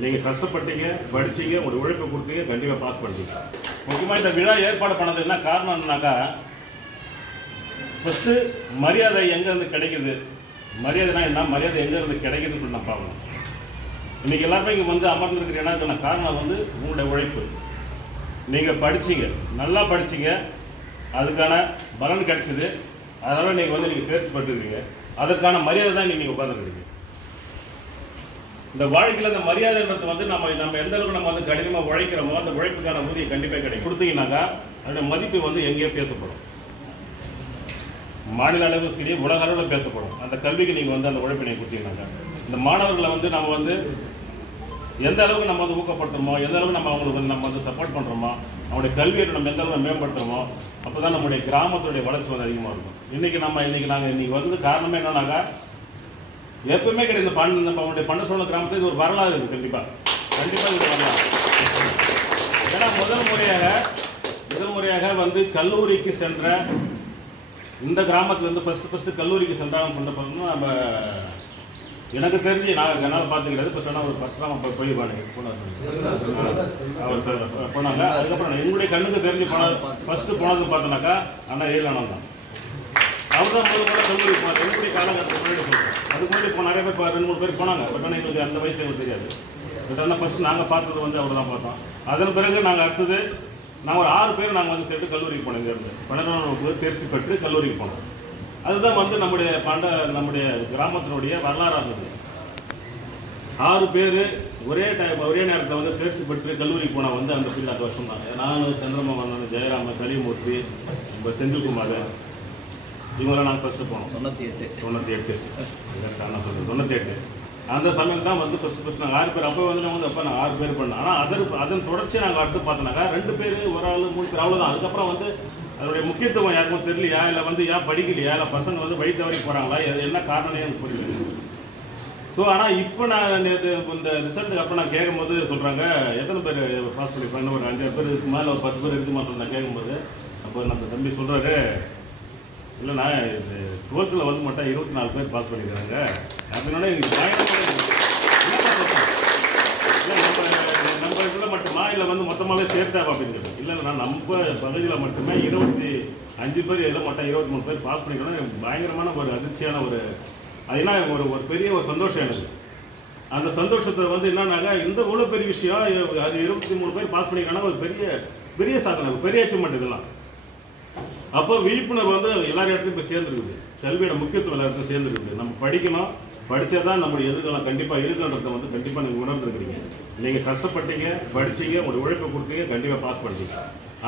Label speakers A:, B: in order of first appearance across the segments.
A: நீங்கள் கஷ்டப்பட்டீங்க படிச்சீங்க உங்களுடைய உழைப்பை கொடுத்தீங்க கண்டிப்பாக பாஸ் பண்ணிட்டீங்க. முக்கியமாக இந்த விழா ஏற்பாடு பண்ணது என்ன காரணம் என்னன்னாக்கா ஃபஸ்ட்டு மரியாதை எங்கேருந்து கிடைக்குது? மரியாதைனா என்ன? மரியாதை எங்கேருந்து கிடைக்குதுன்னு சொல்லி நான் பார்க்கணும். இன்றைக்கி எல்லாருமே இங்கே வந்து அமர்ந்திருக்கிற என்ன காரணம் வந்து உங்களுடைய உழைப்பு. நீங்கள் படிச்சீங்க நல்லா படிச்சீங்க அதுக்கான பலன் கிடைச்சிது. அதனால் நீங்கள் வந்து நீங்கள் தேர்ச்சி பெற்றுருக்கீங்க. அதற்கான மரியாதை தான் நீங்கள் உட்காந்துருக்கீங்க இந்த வாழ்க்கையில் அந்த மரியாதைன்றது வந்து நம்ம நம்ம எந்த அளவுக்கு நம்ம வந்து கடினமாக உழைக்கிறோமோ அந்த உழைப்புக்கான ஊதியம் கண்டிப்பாக கிடைக்கும். கொடுத்தீங்கன்னாக்கா அதோட மதிப்பு வந்து எங்கேயோ பேசப்படும். மாநில அளவு சரி உலக அளவில் பேசப்படும். அந்த கல்விக்கு நீங்கள் வந்து அந்த உழைப்பை நீங்கள் கொடுத்தீங்கன்னாக்கா. இந்த மாணவர்களை வந்து நம்ம வந்து எந்த அளவுக்கு நம்ம வந்து ஊக்கப்படுத்துறோமோ எந்த அளவுக்கு நம்ம அவங்களுக்கு வந்து நம்ம வந்து சப்போர்ட் பண்ணுறோமோ அவங்களுடைய கல்வியை நம்ம எந்த அளவுக்கு மேம்படுத்துறோமோ அப்போ தான் நம்முடைய கிராமத்துடைய வளர்ச்சி வந்து அதிகமாக இருக்கும். இன்றைக்கி நம்ம இன்றைக்கி நாங்கள் இன்றைக்கி வந்து காரணமே என்னன்னாக்கா எப்பவுமே கிடையாது. இந்த பண்ண நம்ம அவங்களுடைய பண்ண சோழ கிராமத்தில் இது ஒரு வரலாறு இருக்குது கண்டிப்பாக கண்டிப்பாக இது வரலாறு. ஏன்னா முதல் முறையாக முதல் முறையாக வந்து கல்லூரிக்கு சென்ற இந்த கிராமத்துலேருந்து ஃபஸ்ட்டு ஃபஸ்ட்டு கல்லூரிக்கு சென்றாங்கன்னு சொன்ன பிறகு நம்ம எனக்கு தெரிஞ்சு நான் என்னால் பார்த்துக்கிட்டது இப்போ சொன்னால் ஒரு பர்சனாக போய் போய் பாருங்க போனார். அவர் போனாங்க. அதுக்கப்புறம் என்னுடைய கண்ணுக்கு தெரிஞ்சு போனது ஃபஸ்ட்டு போனது பார்த்தோன்னாக்கா அண்ணா ஏழானம் தான். அவர் தான் முதல் முதல்ல கல்லூரி போனார் என்னுடைய காலகட்டத்துக்கு முன்னாடி சொல்கிறேன் அதுக்கு முன்னாடி இப்போ நிறைய பேர் இப்போ ரெண்டு மூணு பேர் போனாங்க. பட் ஆனால் எங்களுக்கு அந்த வயசு எங்களுக்கு தெரியாது. பட் ஆனால் ஃபஸ்ட்டு நாங்கள் பார்த்தது வந்து அவர் தான் பார்த்தோம். அதன் பிறகு நாங்கள் அடுத்தது நாங்கள் ஒரு ஆறு பேர் நாங்கள் வந்து சேர்த்து கல்லூரிக்கு போனோம் இங்கேருந்து. பன்னெண்டாம் வகுப்பு தேர்ச்சி பெற்று கல்லூரிக்கு போனோம். அதுதான் வந்து நம்முடைய பண்ட நம்முடைய கிராமத்தினுடைய வரலாறாக இருந்தது ஆறு பேர் ஒரே டைம் ஒரே நேரத்தில் வந்து தேர்ச்சி பெற்று கல்லூரிக்கு போனால் வந்து அந்த பிள்ளை அந்த வருஷம் தான் நான் சந்திரமோகன் ஜெயராம கலிமூர்த்தி நம்ம செந்தில்குமார் இவங்களாம் நாங்கள் ஃபஸ்ட்டு போனோம்.
B: தொண்ணூற்றி எட்டு
A: தொண்ணூற்றி எட்டு நான் சொல்கிறேன் தொண்ணூற்றி எட்டு அந்த சமயம் தான் வந்து ஃபஸ்ட்டு ஃபஸ்ட் நாங்கள் ஆறு பேர். அப்போ வந்து நான் வந்து அப்போ நான் ஆறு பேர் பண்ணோம். ஆனால் அதன் அதன் தொடர்ச்சியை நாங்கள் அடுத்து பார்த்தோன்னாக்கா ரெண்டு பேர் ஒரு ஆள் மூணு பேர் அவ்வளோதான் அதுக்கப்புறம் வந்து அதனுடைய முக்கியத்துவம் யாருக்கும் தெரியலையா? இல்லை வந்து ஏன் படிக்கலையா? இல்லை பசங்க வந்து வழி தவறி போகிறாங்களா இது என்ன காரணமே எனக்கு புரியல. ஸோ ஆனால் இப்போ நான் இந்த ரிசல்ட்டுக்கு அப்புறம் நான் கேட்கும்போது சொல்கிறாங்க எத்தனை பேர் பாஸ் பண்ணிருப்பாங்க? ஒரு அஞ்சாறு பேர் இதுக்கு மேலே ஒரு பத்து பேர் இருக்குமா நான் கேட்கும்போது அப்போ நம்ம தம்பி சொல்கிறாரு இல்லைண்ணா இது டுவெல்த்தில் வந்து மட்டும் இருபத்தி நாலு பேர் பாஸ் பண்ணிக்கிறாங்க அப்படின்னா எனக்கு இல்லை நம்ம இதில் மட்டுமா? இல்லை வந்து மொத்தமாகவே சேர்த்தா அப்படின்னு இல்லை இல்லை நான் நம்ம பகுதியில் மட்டுமே இருபத்தி அஞ்சு பேர் இதில் மட்டும் இருபத்தி மூணு பேர் பாஸ் பண்ணிக்கணும் பயங்கரமான ஒரு அதிர்ச்சியான ஒரு அதுனா ஒரு ஒரு பெரிய ஒரு சந்தோஷம் எனக்கு. அந்த சந்தோஷத்தை வந்து என்னன்னாக்கா இந்த இவ்வளோ பெரிய விஷயம் அது இருபத்தி மூணு பேர் பாஸ் பண்ணிக்கிறாங்கன்னா ஒரு பெரிய பெரிய சாதனை பெரிய அச்சீவ்மெண்ட் இதெல்லாம். அப்போ விழிப்புணர்வு வந்து எல்லா இடத்துலையும் இப்போ சேர்ந்துருக்குது. கல்வியோட முக்கியத்துவம் எல்லா இடத்துலையும் சேர்ந்துருக்குது. நம்ம படிக்கணும். படித்தா தான் நம்முடைய எதிர்காலம் கண்டிப்பாக இருக்குன்றத வந்து கண்டிப்பாக நீங்கள் உணர்ந்துருக்கிறீங்க. நீங்கள் கஷ்டப்பட்டீங்க படிச்சீங்க உங்களுடைய உழைப்பை கொடுத்தீங்க கண்டிப்பாக பாஸ் பண்ணிட்டீங்க.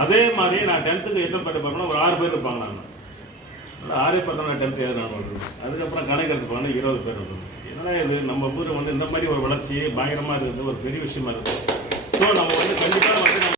A: அதே மாதிரி நான் டென்த்துக்கு எத்தனை பேர் பார்க்கணும் ஒரு ஆறு பேர் இருப்பாங்க நான் ஆறே பேர் தான் நான் டென்த்து எழுத நான் அதுக்கப்புறம் கணக்கு எடுத்து போனால் இருபது பேர் இருக்கும் என்னடா இது? நம்ம ஊர் வந்து இந்த மாதிரி ஒரு வளர்ச்சி பயங்கரமாக இருக்குது ஒரு பெரிய விஷயமா இருக்குது. ஸோ நம்ம வந்து கண்டிப்பாக வந்து